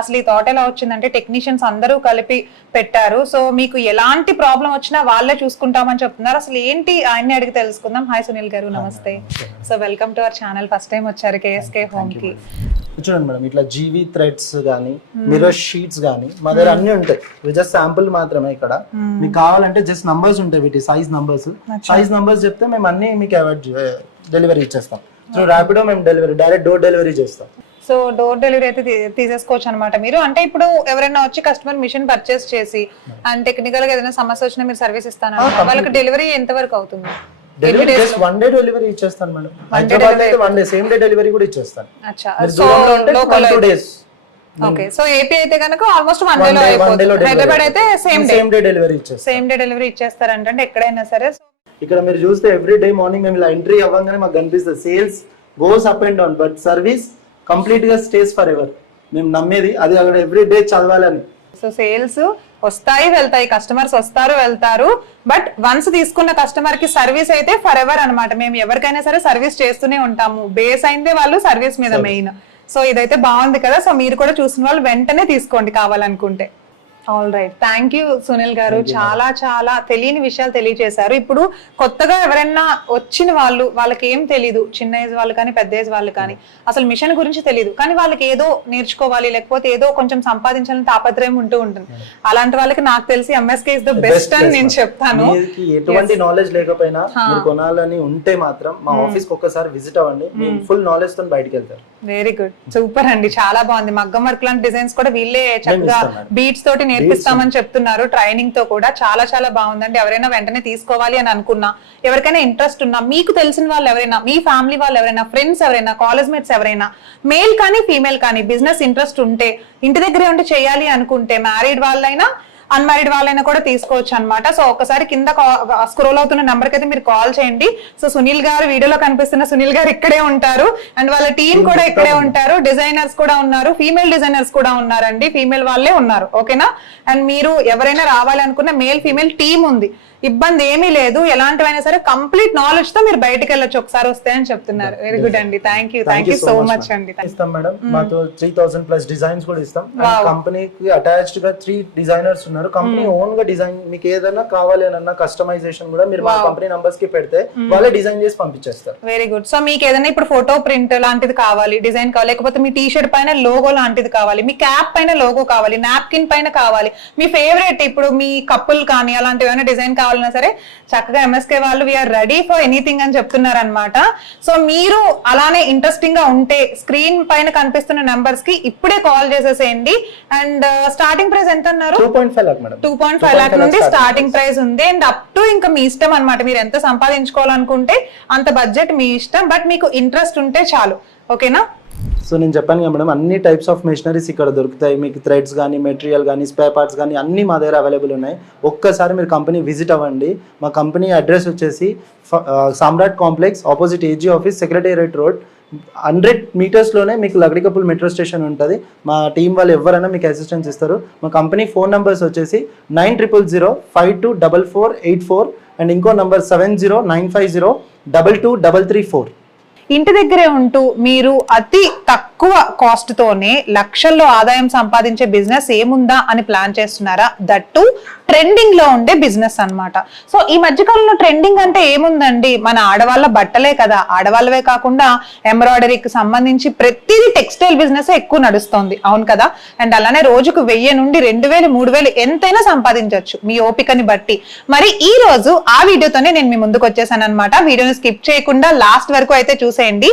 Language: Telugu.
అసలు ఈ థాట్ ఎలా వచ్చిందంటే టెక్నీషియన్స్ అందరూ కలిపి పెట్టారు. సో మీకు ఎలాంటి ప్రాబ్లం వచ్చినా వాళ్ళే చూసుకుంటామని చెప్తున్నారు. అసలు ఏంటి ఆయన్ని అడిగి తెలుసుకుందాం. హాయ్ సునీల్ గారు నమస్తే. So welcome to our channel first time వచ్చారు కేఎస్కే హోమ్కి. చూడండి మేడం ఇట్లా జీవీ థ్రెడ్స్ కానీ మిర్రర్ షీట్స్ కానీ మా దగ్గర అన్ని ఉంటాయి. జస్ట్ శాంపుల్ మాత్రమే ఇక్కడ. మీకు కావాలంటే జస్ట్ నంబర్స్ ఉంటాయి వీటి సైజ్ నంబర్స్ సైజ్ నంబర్స్ చెప్తే మేము అన్ని మీకు డెలివరీ ఇచ్చేస్తాం. సో ర్యాపిడో మేము డెలివరీ డైరెక్ట్ డోర్ డెలివరీ చేస్తాం. సో డోర్ డెలివరీ అయితే తీసేసుకోవచ్చు అనమాట మీరు. అంటే ఇప్పుడు ఎవరైనా వచ్చి కస్టమర్ మిషన్ పర్చేస్ చేసి అండ్ టెక్నికల్గా ఏదైనా సమస్య వచ్చినా మీరు సర్వీస్ ఇస్తాను వాళ్ళకి డెలివరీ ఎంత వరకు అవుతుంది? Delivery just one day delivery ఇచ్చేస్తాను మేడం. హైదరాబాద్ అయితే one day same day delivery కూడా ఇచ్చేస్తాను. డేస్. ఓకే. సో ఏపీ అయితే కనుక ఆల్మోస్ట్ వన్ డే డేలో అయిపోతుంది హైదరాబాద్ అయితే same day same day delivery same day delivery ఇచ్చేస్తారంటే ఎక్కడైనా సరే. ఇక్కడ మీరు చూస్తే ఎవ్రీ డే మార్నింగ్ మేము ఇలా ఎంట్రీ అవ్వగానే మాకు కనిపిస్తుంది. Sales goes up and down but service కంప్లీట్గా స్టేస్ ఫర్ ఎవర్ మేము నమ్మేది అది అక్కడ ఎవ్రీ డే చదవాలని. సో సేల్స్ వస్తాయి వెళ్తాయి కస్టమర్స్ వస్తారు వెళ్తారు. బట్ వన్స్ తీసుకున్న కస్టమర్కి సర్వీస్ అయితే ఫర్ ఎవర్ అనమాట మేము ఎవరికైనా సరే సర్వీస్ చేస్తూనే ఉంటాము. బేస్ అయిందే వాళ్ళు సర్వీస్ మీద మెయిన్ సో ఇదైతే బాగుంది కదా. సో మీరు కూడా చూసిన వాళ్ళు వెంటనే తీసుకోండి కావాలనుకుంటే. All right thank you Sunil garu. చాలా చాలా తెలియని విషయాలు తెలియజేశారు. ఇప్పుడు కొత్తగా ఎవరైనా వచ్చిన వాళ్ళు వాళ్ళకి ఏం తెలీదు. చిన్న ఏజ్ వాళ్ళు కానీ పెద్ద ఏజ్ వాళ్ళు కానీ. అసలు మిషన్ గురించి తెలియదు కానీ వాళ్ళకి ఏదో నేర్చుకోవాలి లేకపోతే ఏదో కొంచెం సంపాదించాలని తాపత్రయం ఉంటూ ఉంటుంది. అలాంటి వాళ్ళకి నాకు తెలిసి ఎంఎస్కే ఇస్ ద బెస్ట్ అని నేను చెప్తాను. ఎటువంటి నాలెడ్జ్ లేకపోయినా కొనాలని ఉంటే మాత్రం మా ఆఫీస్కి ఒక్కసారి విజిట్ అవ్వండి. ఫుల్ నాలెడ్జ్తో బయటకు వెళ్తారు. వెరీ గుడ్ సూపర్ అండి. చాలా బాగుంది. మగ్గం వర్క్ లాంటి డిజైన్స్ కూడా వీళ్ళే చక్కగా. బీట్స్ తోటి నేర్పిస్తామని చెప్తున్నారు. ట్రైనింగ్తో కూడా చాలా చాలా బాగుందండి. ఎవరైనా వెంటనే తీసుకోవాలి అని అనుకున్నా. ఎవరికైనా ఇంట్రెస్ట్ ఉన్నా మీకు తెలిసిన వాళ్ళు ఎవరైనా మీ ఫ్యామిలీ వాళ్ళు ఎవరైనా ఫ్రెండ్స్ ఎవరైనా కాలేజ్ మేట్స్ ఎవరైనా మేల్ కానీ ఫీమేల్ కానీ బిజినెస్ ఇంట్రెస్ట్ ఉంటే ఇంటి దగ్గరే ఉండి చేయాలి అనుకుంటే మ్యారీడ్ వాళ్ళైనా అన్మ్యారీడ్ వాళ్ళైనా కూడా తీసుకోవచ్చు అన్నమాట. సో ఒకసారి కింద స్క్రోల్ అవుతున్న నెంబర్కి అయితే మీరు కాల్ చేయండి. సో సునీల్ గారు వీడియోలో కనిపిస్తున్న సునీల్ గారు ఇక్కడే ఉంటారు. అండ్ వాళ్ళ టీం కూడా ఇక్కడే ఉంటారు. డిజైనర్స్ కూడా ఉన్నారు. ఫీమేల్ డిజైనర్స్ కూడా ఉన్నారండి. ఫీమేల్ వాళ్ళే ఉన్నారు. ఓకేనా అండ్ మీరు ఎవరైనా రావాలనుకున్న మేల్ ఫీమేల్ టీం ఉంది. ఇబ్బంది ఏమీ లేదు. ఎలాంటివైనా సరే కంప్లీట్ నాలెడ్జ్తో మీరు బయటకు వెళ్ళొచ్చు. ఒకసారి వస్తే అని చెప్తున్నారు. వెరీ గుడ్ అండి. Thank you thank you so much అండి. ఇస్తాం మేడం. మాతో త్రీ థౌసండ్ ప్లస్ డిజైన్స్ కూడా ఇస్తాం. కంపెనీకి అటాచ్డ్గా త్రీ డిజైనర్స్ ఉన్నారు. కంపెనీ ఓన్గా డిజైన్ మీకు ఏదైనా కావాలి అని అన్న కస్టమైజేషన్ కూడా మీరు మా కంపెనీ నంబర్స్కి పెడితే వాళ్ళే డిజైన్ చేసి పంపించేస్తారు. వెరీ గుడ్ సో మీకు ఏదైనా ఇప్పుడు ఫోటో ప్రింట్ లాంటిది కావాలి డిజైన్ కావాలి లేకపోతే మీ టీ షర్ట్ పైన లోగో లాంటిది కావాలి మీ క్యాప్ పైన లోగో కావాలి నాప్కిన్ పైన కావాలి మీ ఫేవరెట్ ఇప్పుడు మీ కప్పుల్ కానీ అలాంటివి ఏమైనా డిజైన్ కావాలన్నా సరే చక్కగా ఎంఎస్కే వాళ్ళు వీఆర్ రెడీ ఫర్ ఎనీథింగ్ అని చెప్తున్నారు అనమాట సో మీరు అలానే ఇంట్రెస్టింగ్గా ఉంటే స్క్రీన్ పైన కనిపిస్తున్న నంబర్స్కి ఇప్పుడే కాల్ చేసేసేయండి. అండ్ స్టార్టింగ్ ప్రైస్ ఎంత అన్నారు టూ పాయింట్ ఫైవ్ లాక్ నుండి స్టార్టింగ్ ప్రైస్ ఉంది. అండ్ అప్ టు ఇంకా మీ ఇష్టం అన్నమాట. మీరు ఎంత సంపాదించుకోవాలనుకుంటే అంత బడ్జెట్ మీ ఇష్టం. బట్ మీకు ఇంట్రెస్ట్ ఉంటే చాలు. ఓకేనా సో నేను చెప్పాను కదా మేడం అన్ని టైప్స్ ఆఫ్ మెషినరీస్ ఇక్కడ దొరుకుతాయి. మీకు థ్రెడ్స్ కానీ మెటీరియల్ కానీ స్పేర్ పార్ట్స్ కానీ అన్ని మా దగ్గర అవైలబుల్ ఉన్నాయి. ఒక్కసారి మీరు కంపెనీ విజిట్ అవ్వండి. మా కంపెనీ అడ్రస్ వచ్చేసి Samrat complex opposite AG office secretariat road hundred మీటర్స్లోనే మీకు లగడికపుల్ మెట్రో స్టేషన్ ఉంటుంది. మా టీం వాళ్ళు ఎవరైనా మీకు అసిస్టెన్స్ ఇస్తారు. మా కంపెనీ ఫోన్ నెంబర్స్ వచ్చేసి nine triple zero five two double four eight four and ఇంకో number seven zero nine five zero double two double three four ఇంటి దగ్గరే ఉంటూ మీరు అతి తక్కువ కాస్ట్ తోనే లక్షల్లో ఆదాయం సంపాదించే బిజినెస్ ఏముందా అని ప్లాన్ చేస్తున్నారా? దట్టు ట్రెండింగ్లో ఉండే బిజినెస్ అన్నమాట. సో ఈ మధ్యకాలంలో ట్రెండింగ్ అంటే ఏముందండి? మన ఆడవాళ్ళ బట్టలే కదా. ఆడవాళ్ళవే కాకుండా ఎంబ్రాయిడరీకి సంబంధించి ప్రతిదీ టెక్స్టైల్ బిజినెస్ ఎక్కువ నడుస్తోంది. అవును కదా? అండ్ అలానే రోజుకు వెయ్యి నుండి రెండు వేలు మూడు వేలు ఎంతైనా సంపాదించవచ్చు మీ ఓపికని బట్టి. మరి ఈ రోజు ఆ వీడియోతోనే నేను మీ ముందుకు వచ్చేసాను అనమాట వీడియోని స్కిప్ చేయకుండా లాస్ట్ వరకు అయితే చూసేయండి.